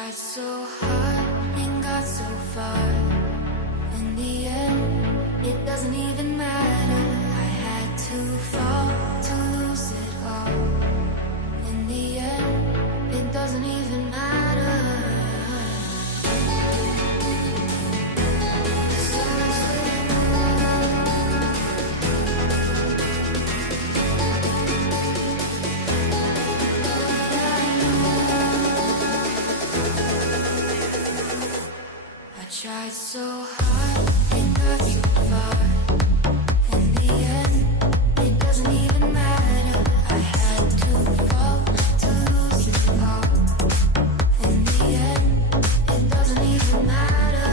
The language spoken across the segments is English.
tried so hard and got so far. In the end, it doesn't even matter. I had to fall to lose it all. In the end, it doesn't even matter. Tried so hard and got so far. In the end, it doesn't even matter. I had to fall to lose it all. In the end, it doesn't even matter.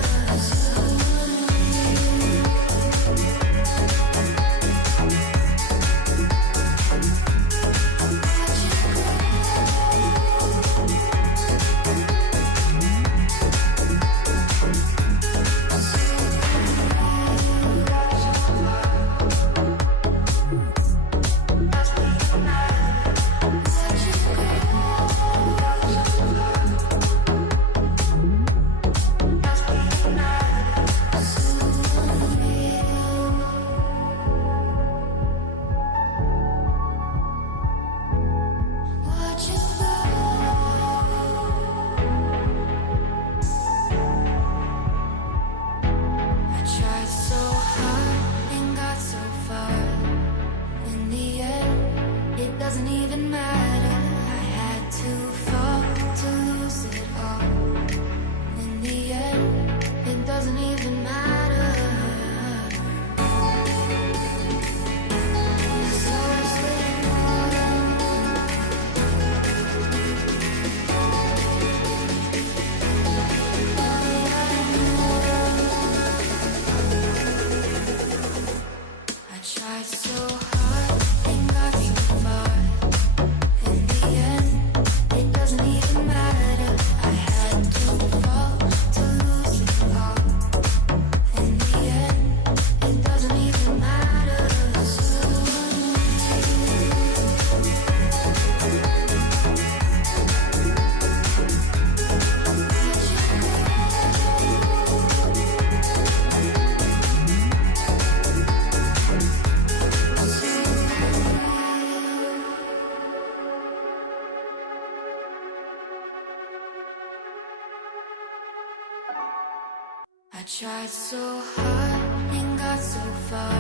Tried so hard and got so far.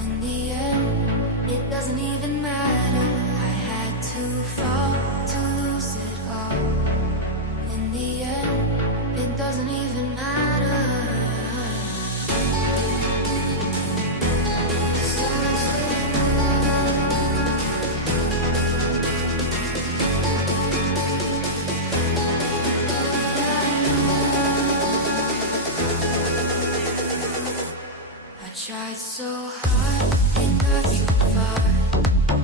In the end, it doesn't even matter. I had to fall to lose it all. In the end, it doesn't even matter. Tried so hard and got so far.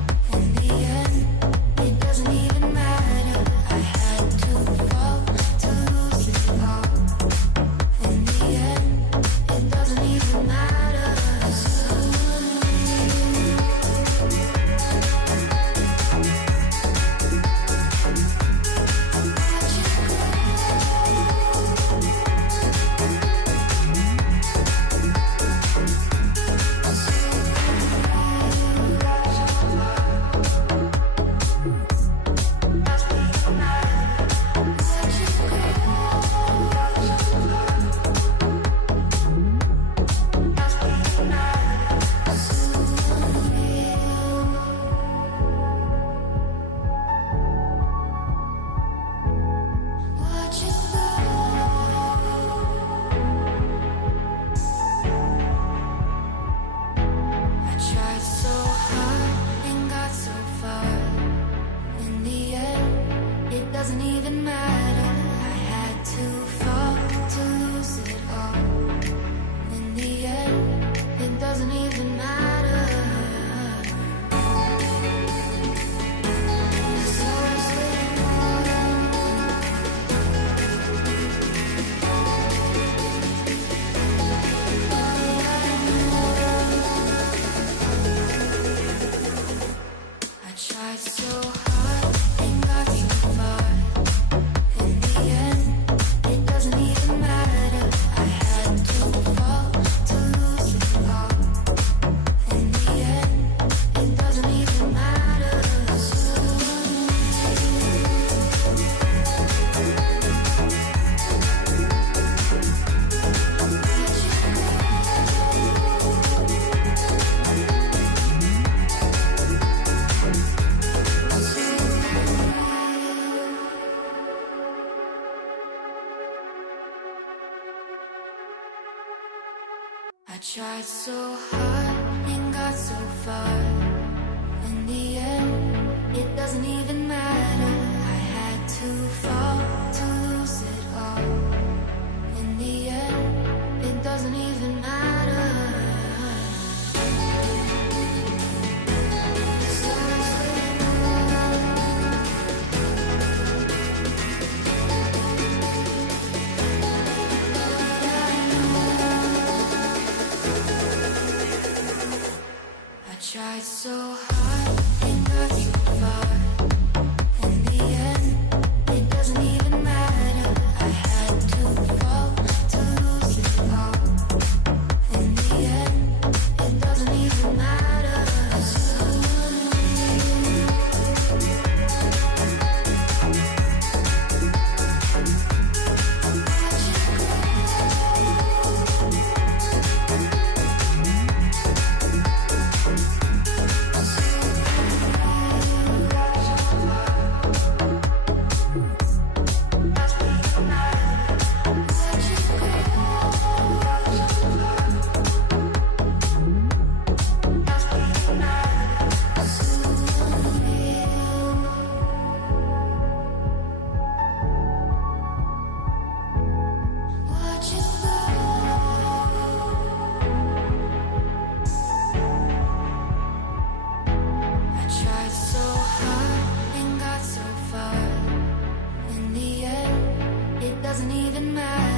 tried so hard and got so far. In the end, it doesn't even matter. I had to fall to lose it all. In the end, it doesn't even matter. Tried so hard and got so far. In the end, it doesn't even matter. I had to fall to lose it all. In the end, it doesn't even matter. Doesn't even matter.